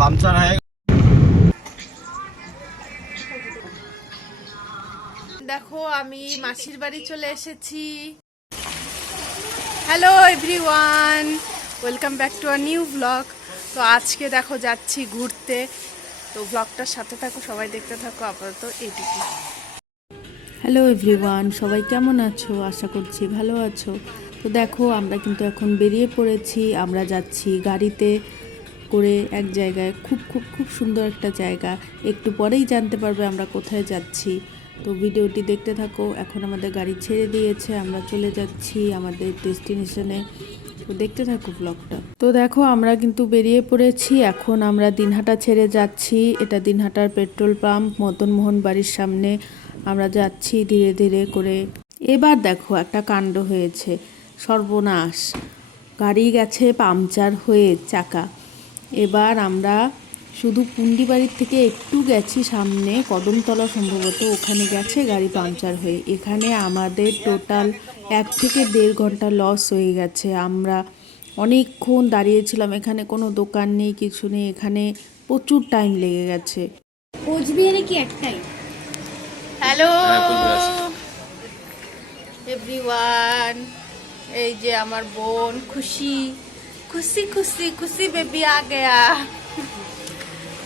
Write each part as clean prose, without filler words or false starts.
Puncture হয়ে দেখো আমি মাসির বাড়ি চলে এসেছি। Hello everyone, welcome back to a new blog. তো আজকে দেখো যাচ্ছি ঘুরতে, তো ব্লগটার সাথে থাকো, সবাই দেখতে থাকো। আপাতত এইটুকু। হ্যালো এভরিওয়ান, সবাই কেমন আছো? আশা করছি ভালো আছো। তো দেখো আমরা কিন্তু এখন বেরিয়ে পড়েছি। আমরা যাচ্ছি গাড়িতে করে এক জায়গায়, খুব খুব খুব সুন্দর একটা জায়গা। একটু পরেই জানতে পারবে আমরা কোথায় যাচ্ছি। তো ভিডিওটি দেখতে থাকো। এখন আমাদের গাড়ি ছেড়ে দিয়েছে, আমরা চলে যাচ্ছি আমাদের ডেস্টিনেশনে। তো দেখতে থাকো ব্লগটা। তো দেখো আমরা কিন্তু বেরিয়ে পড়েছি। এখন আমরা দিনহাটা ছেড়ে যাচ্ছি। এটা দিনহাটার পেট্রোল পাম্প, মদন মোহন বাড়ির সামনে আমরা যাচ্ছি ধীরে ধীরে করে। এবার দেখো একটা কাণ্ড হয়েছে, সর্বনাশ। গাড়ি গেছে পাংচার হয়ে চাকা। এবার আমরা শুধু পুন্ডিবাড়ির থেকে একটু গেছি সামনে, কদমতলা সম্ভবত, ওখানে গেছে গাড়ি পাংচার হয়ে। এখানে আমাদের টোটাল 1 থেকে 1.5 ঘন্টা লস হয়ে গেছে। আমরা অনেকক্ষণ দাঁড়িয়েছিলাম, এখানে কোনো দোকান নেই, কিছু নেই, এখানে প্রচুর টাইম লেগে গেছে। কোচবিহারে কি একটাই? হ্যালো এভরিওয়ান, এই যে আমার বোন খুশি, খুশি খুশি খুশি বেবি আ গয়া।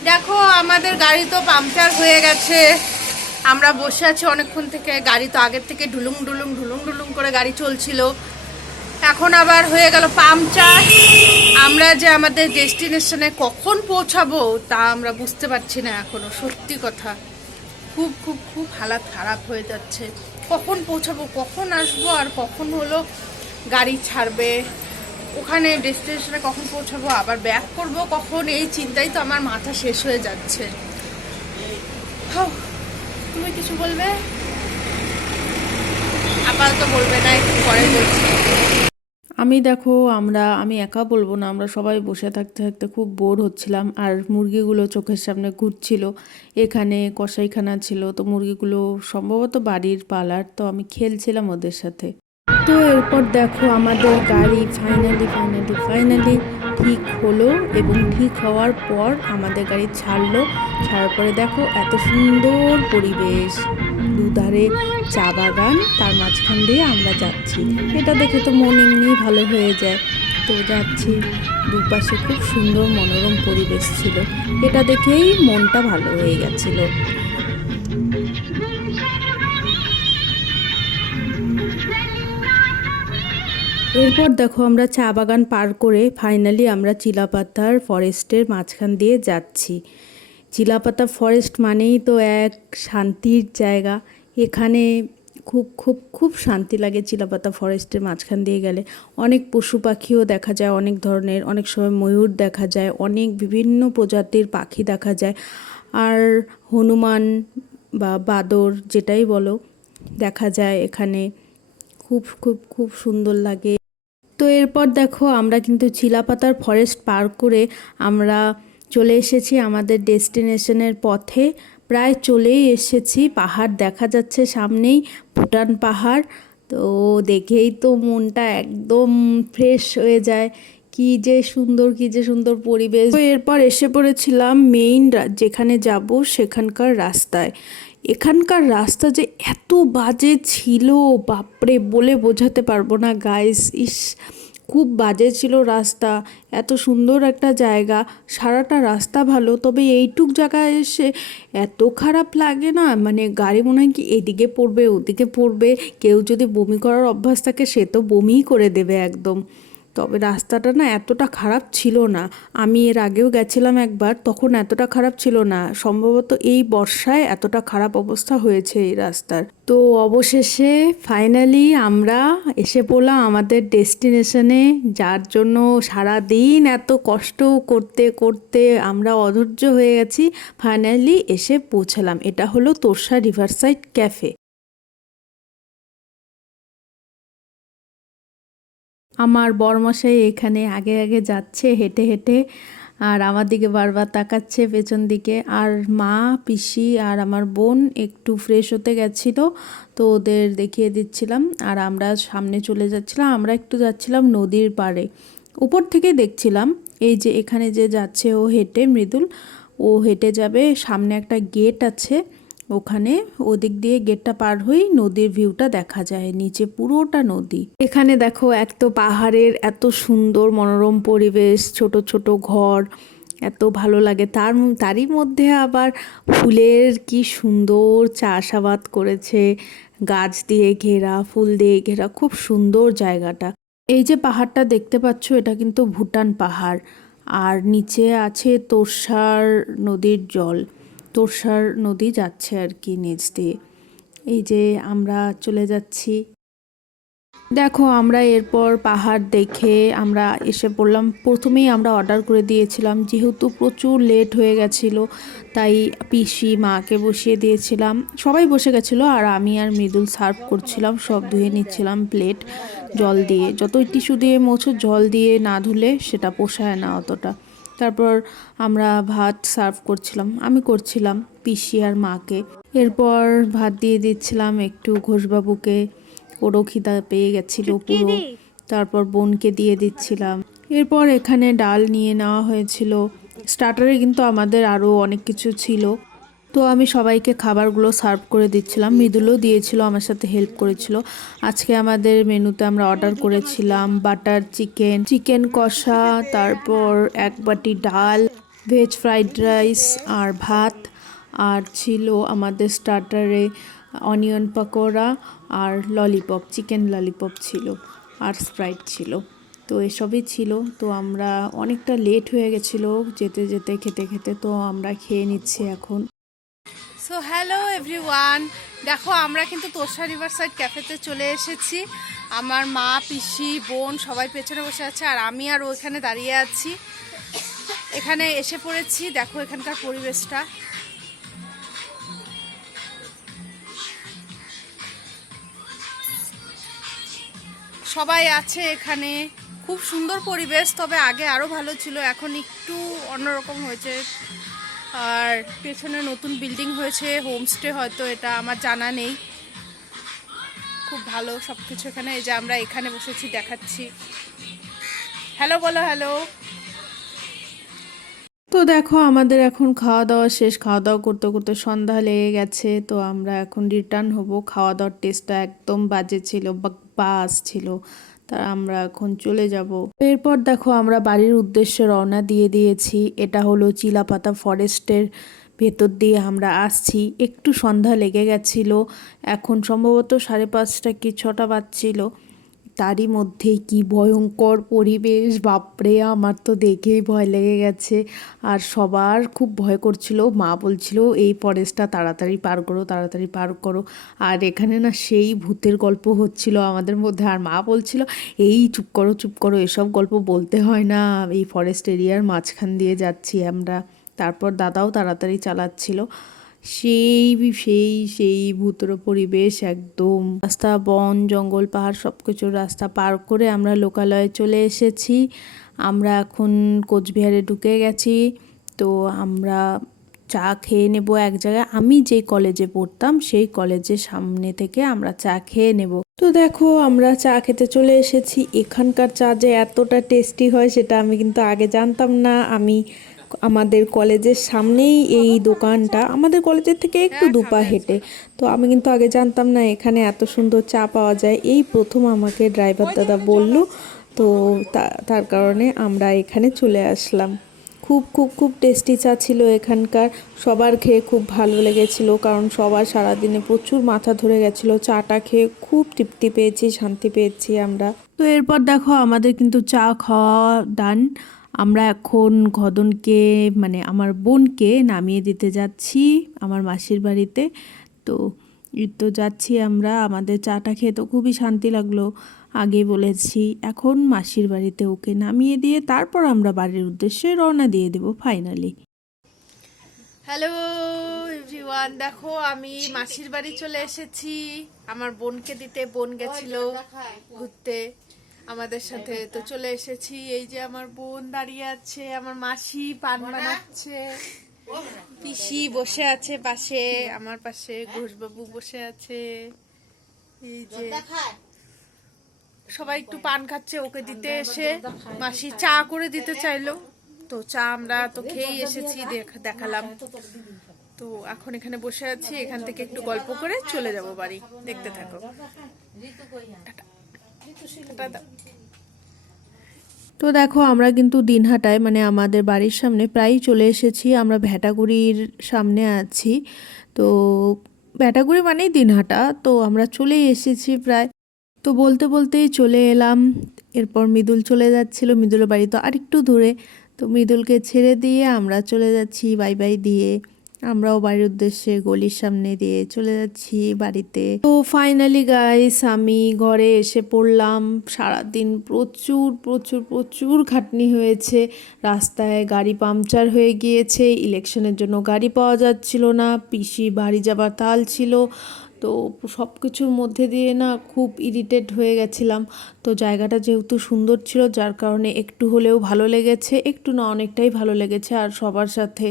দেখো আমাদের গাড়ি তো পাংচার হয়ে গেছে। আমরা বসে আছি অনেকক্ষণ থেকে, গাড়ি তো আগের থেকে ঢুলুং ঢুলুং ঢুলুং ঢুলুং করে গাড়ি চলছিল, এখন আবার হয়ে গেল পাংচার। আমরা যে আমাদের ডেস্টিনেশনে কখন পৌঁছাবো তা আমরা বুঝতে পারছি না এখনো। সত্যি কথা, খুব খুব খুব হালাত খারাপ হয়ে যাচ্ছে। কখন পৌঁছাবো, কখন আসবো, আর কখন হলো গাড়ি ছাড়বে, ওখানে ডেস্টিনেশনে কখন পৌঁছাবো, আবার ব্যাক করব কখন, এই চিন্তাই তো আমার মাথা শেষ হয়ে যাচ্ছে। তুমি কিছু বলবে? আপাতত বলবে না, একটু পরে বলছি। আমি একা বলবো না, আমরা সবাই বসে থাকতে থাকতে খুব বোর হচ্ছিলাম। আর মুরগিগুলো চোখের সামনে ঘুরছিল। এখানে কসাইখানা ছিল, তো মুরগিগুলো সম্ভবত বাড়ির পালার, তো আমি খেলছিলাম ওদের সাথে। তো এরপর দেখো আমাদের গাড়ি ফাইনালি ঠিক হলো, এবং ঠিক হওয়ার পর আমাদের গাড়ি ছাড়লো। ছাড়ার পরে দেখো এত সুন্দর পরিবেশ, দুধারে চা বাগান, তার মাঝখান দিয়ে আমরা যাচ্ছি। এটা দেখে তো মন এমনি ভালো হয়ে যায়। তো যাচ্ছি, দুপাশে খুব সুন্দর মনোরম পরিবেশ ছিল, এটা দেখেই মনটা ভালো হয়ে গেছিলো। এরপর দেখো আমরা চা বাগান পার করে ফাইনালি আমরা চিলাপাতার ফরেস্টের মাঝখান দিয়ে যাচ্ছি। চিলাপাতা ফরেস্ট মানেই তো এক শান্তির জায়গা। এখানে খুব খুব খুব শান্তি লাগে চিলাপাতা ফরেস্টের মাঝখান দিয়ে গেলে। অনেক পশু পাখিও দেখা যায়, অনেক ধরনের, অনেক সময় ময়ূর দেখা যায়, অনেক বিভিন্ন প্রজাতির পাখি দেখা যায়। আর হনুমান বা বাদর যেটাই বলো দেখা যায় এখানে। খুব খুব খুব সুন্দর লাগে। তো এরপর দেখো আমরা কিন্তু চিলাপাতার ফরেস্ট পার করে আমরা চলে এসেছি আমাদের ডেস্টিনেশনের পথে। প্রায় চলেই এসেছি, পাহাড় দেখা যাচ্ছে সামনেই, ভুটান পাহাড়। তো দেখেই তো মনটা একদম ফ্রেশ হয়ে যায়। কি যে সুন্দর, কি যে সুন্দর পরিবেশ। তো এরপর এসে পড়েছিলাম মেইন যেখানে যাব সেখানকার রাস্তায়। এখানকার রাস্তা যে এত বাজে ছিল, বাপরে, বলে বোঝাতে পারবো না গাইস। খুব বাজে ছিল রাস্তা। এত সুন্দর একটা জায়গা, সারাটা রাস্তা ভালো, তবে এইটুক জায়গায় এসে এত খারাপ লাগে না, মানে গাড়ি মনে হয় কি এদিকে পড়বে ওদিকে পড়বে। কেউ যদি বমি করার অভ্যাস থাকে সে তো বমিই করে দেবে একদম। তবে রাস্তাটা না এতটা খারাপ ছিল না। আমি এর আগেও গেছিলাম একবার, তখন এতটা খারাপ ছিল না। সম্ভবত এই বর্ষায় এতটা খারাপ অবস্থা হয়েছে এই রাস্তার। তো অবশেষে ফাইনালি আমরা এসে পড়লাম আমাদের ডেস্টিনেশনে, যার জন্য সারা দিন এত কষ্ট করতে করতে আমরা অধৈর্য হয়ে গেছি। ফাইনালি এসে পৌঁছালাম। এটা হলো তোরসা রিভারসাইড ক্যাফে। আমার বরমশাই এখানে আগে আগে যাচ্ছে হেঁটে হেঁটে, আর আমার দিকে বারবার তাকাচ্ছে পেছন দিকে। আর মা, পিসি আর আমার বোন একটু ফ্রেশ হতে গেছিলো, তো ওদের দেখিয়ে দিচ্ছিলাম। আর আমরা সামনে চলে যাচ্ছিলাম, আমরা একটু যাচ্ছিলাম নদীর পাড়ে। উপর থেকে দেখছিলাম এই যে এখানে যে যাচ্ছে ও হেঁটে, মৃদুল ও হেঁটে যাবে, সামনে একটা গেট আছে, ওখানে ওদিক দিয়ে গেটটা পার হই নদীর ভিউটা দেখা যায়, নিচে পুরোটা নদী। এখানে দেখো এক তো পাহাড়ের এত সুন্দর মনোরম পরিবেশ, ছোট ছোট ঘর, এত ভালো লাগে। তারই মধ্যে আবার ফুলের কি সুন্দর চাষাবাদ করেছে, গাছ দিয়ে ঘেরা, ফুল দিয়ে ঘেরা, খুব সুন্দর জায়গাটা। এই যে পাহাড়টা দেখতে পাচ্ছ এটা কিন্তু ভুটান পাহাড়, আর নিচে আছে তোরসার নদীর জল, তোরসার নদী যাচ্ছে আর কি নিচ দিয়ে। এই যে আমরা চলে যাচ্ছি। দেখো আমরা এরপর পাহাড় দেখে আমরা এসে পড়লাম। প্রথমেই আমরা অর্ডার করে দিয়েছিলাম, যেহেতু প্রচুর লেট হয়ে গেছিলো তাই পিসি মাকে বসিয়ে দিয়েছিলাম, সবাই বসে গেছিলো আর আমি আর মৃদুল সার্ভ করছিলাম, সব ধুয়ে নিচ্ছিলাম প্লেট জল দিয়ে। যতই টিস্যু দিয়ে মোছো, জল দিয়ে না ধুলে সেটা পোষায় না অতটা। তারপর আমরা ভাত সার্ভ করছিলাম, আমি করছিলাম পিসি আর মাকে। এরপর ভাত দিয়ে দিচ্ছিলাম একটু ঘোষবাবুকে, ওরও খিদা পেয়ে গেছিলো পুরো। তারপর বোনকে দিয়ে দিচ্ছিলাম। এরপর এখানে ডাল নিয়ে নেওয়া হয়েছিল। স্টার্টারে কিন্তু আমাদের আরও অনেক কিছু ছিল, তো আমি সবাইকে খাবারগুলো সার্ভ করে দিচ্ছিলাম। মৃদুলও দিয়েছিল, আমার সাথে হেল্প করেছিল। আজকে আমাদের মেনুতে আমরা অর্ডার করেছিলাম বাটার চিকেন, চিকেন কষা, তারপর এক বাটি ডাল, ভেজ ফ্রাইড রাইস আর ভাত, আর ছিল আমাদের স্টার্টারে অনিয়ন পকোড়া আর ললিপপ, চিকেন ললিপপ ছিল, আর স্প্রাইট ছিল। তো এসবই ছিল। তো আমরা অনেকটা লেট হয়ে গেছিলো যেতে যেতে, খেতে খেতে, তো আমরা খেয়ে নিচ্ছি এখন। সো হ্যালো এভরিওয়ান, দেখো আমরা কিন্তু তোরসা রিভার সাইড ক্যাফেতে চলে এসেছি। আমার মা, পিসি, বোন সবাই পেছনে বসে আছে আর আমি আর ওইখানে দাঁড়িয়ে আছি। এখানে এসে পড়েছি, দেখো এখানকার পরিবেশটা। সবাই আছে এখানে, খুব সুন্দর পরিবেশ। তবে আগে আরও ভালো ছিল, এখন একটু অন্যরকম হয়েছে। আর পেছনে নতুন বিল্ডিং হয়েছে, হোমস্টে হয়তো, এটা আমার জানা নেই। খুব ভালো সব কিছু এখানে। এই যে আমরা এখানে বসেছি, দেখাচ্ছি। হ্যালো বলো, হ্যালো। তো দেখো আমাদের এখন খাওয়া দাওয়া শেষ, খাওয়া দাওয়া করতে করতে সন্ধ্যা লেগে গেছে। তো আমরা এখন রিটার্ন হব। খাওয়া দাওয়ার টেস্টটা একদম বাজে ছিল, বাস ছিল, তা আমরা এখন চলে যাব। এরপর দেখো আমরা বাড়ির উদ্দেশ্যে রওনা দিয়ে দিয়েছি। এটা হলো চিলাপাতা ফরেস্টের ভেতর দিয়ে আমরা আসছি। একটু সন্ধ্যা লেগে গেছিল, এখন সম্ভবত 5:30 কি 6টা বাজছিল। তারই মধ্যেই কি ভয়ঙ্কর পরিবেশ, বাপরে, আমার তো দেখেই ভয় লেগে গেছে। আর সবার খুব ভয় করছিল, মা বলছিল এই ফরেস্টটা তাড়াতাড়ি পার করো, তাড়াতাড়ি পার করো। আর এখানে না সেই ভূতের গল্প হচ্ছিল আমাদের মধ্যে, আর মা বলছিল এই চুপ করো চুপ করো, এসব গল্প বলতে হয় না, এই ফরেস্ট এরিয়ার মাঝখান দিয়ে যাচ্ছি আমরা। তারপর দাদাও তাড়াতাড়ি চালাচ্ছিল। সেই সেই সেই ভূতর পরিবেশ একদম। রাস্তা, বন জঙ্গল পাহাড় সব কিছুর রাস্তা পার করে আমরা লোকালয়ে চলে এসেছি। আমরা এখন কোচবিহারে ঢুকে গেছি। তো আমরা চা খেয়ে নেব এক জায়গায়, আমি যেই কলেজে পড়তাম সেই কলেজের সামনে থেকে আমরা চা খেয়ে নেব। তো দেখো আমরা চা খেতে চলে এসেছি। এখানকার চা যে এতটা টেস্টি হয় সেটা আমি কিন্তু আগে জানতাম না। আমাদের কলেজের সামনেই এই দোকানটা, আমাদের কলেজের থেকে একটু দুপা হেঁটে। তো আমি কিন্তু আগে জানতাম না এখানে এত সুন্দর চা পাওয়া যায়, এই প্রথম আমাকে ড্রাইভার দাদা বলল। তো তার কারণে আমরা এখানে চলে আসলাম। খুব খুব খুব টেস্টি চা ছিল এখানকার, সবার খেয়ে খুব ভালো লেগেছিল, কারণ সবার সারাদিনে প্রচুর মাথা ধরে গেছিলো। চাটা খেয়ে খুব তৃপ্তি পেয়েছি, শান্তি পেয়েছি আমরা। তো এরপর দেখো আমাদের কিন্তু চা খাওয়া ডান। আমরা এখন ঘদনকে, মানে আমার বোনকে নামিয়ে দিতে যাচ্ছি আমার মাসির বাড়িতে। তো যাচ্ছি আমরা। আমাদের চাটা খেয়ে তো খুবই শান্তি লাগলো, আগে বলেছি। এখন মাসির বাড়িতে ওকে নামিয়ে দিয়ে তারপর আমরা বাড়ির উদ্দেশ্যে রওনা দিয়ে দেব ফাইনালি। হ্যালো এভরিওয়ান, দেখো আমি মাসির বাড়ি চলে এসেছি আমার বোনকে দিতে। বোন গেছিল ঘুরতে আমাদের সাথে, তো চলে এসেছি। এই যে আমার বোন দাঁড়িয়ে আছে, আমার মাসি পান বানাচ্ছে, পিসি বসে আছে পাশে, আমার পাশে ঘোষবাবু বসে আছে। এই যে সবাই একটু পান খাচ্ছে, ওকে দিতে এসে মাসি চা করে দিতে চাইলো। তো চা আমরা তো খেয়েই এসেছি, দেখালাম। তো এখন এখানে বসে আছি, এখান থেকে একটু গল্প করে চলে যাব বাড়ি। দেখতে থাকো। টাটা। তো দেখো আমরা কিন্তু দিনহাটায় মানে আমাদের বাড়ির সামনে প্রায়ই চলে এসেছি। আমরা ভ্যাটাগুড়ির সামনে আছি। তো ভ্যাটাগুড়ি মানেই দিনহাটা, তো আমরা চলেই এসেছি প্রায়। তো বলতে বলতেই চলে এলাম। এরপর মৃদুল চলে যাচ্ছিল, মৃদুলের বাড়ি তো আরেকটু দূরে। তো মৃদুলকে ছেড়ে দিয়ে আমরা চলে যাচ্ছি বাই বাই দিয়ে। আমরাও বাড়ির উদ্দেশ্যে গলির সামনে দিয়ে চলে যাচ্ছি বাড়িতে। তো ফাইনালি গাইস আমি ঘরে এসে পড়লাম। সারাদিন প্রচুর প্রচুর প্রচুর খাটনি হয়েছে। রাস্তায় গাড়ি পাংচার হয়ে গিয়েছে, ইলেকশনের জন্য গাড়ি পাওয়া যাচ্ছিল না, পিসি বাড়ি যাবার তাল ছিল। তো সব কিছুর মধ্যে দিয়ে না খুব ইরিটেট হয়ে গেছিলাম। তো জায়গাটা যেহেতু সুন্দর ছিল, যার কারণে একটু হলেও ভালো লেগেছে, একটু না অনেকটাই ভালো লেগেছে। আর সবার সাথে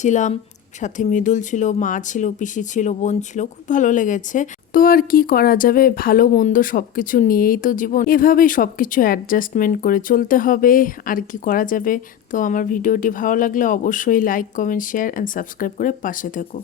ছিলাম, সাথে মৃদুল ছিল, মা ছিল, পিসি ছিল, বোন ছিল, খুব ভালো লেগেছে। তো আর কি করা যাবে, ভালো মন্দ সব কিছু নিয়েই তো জীবন, এভাবেই সব কিছু অ্যাডজাস্টমেন্ট করে চলতে হবে, আর কি করা যাবে। তো আমার ভিডিওটি ভালো লাগলে অবশ্যই like, comment, share and subscribe করে পাশে থেকো।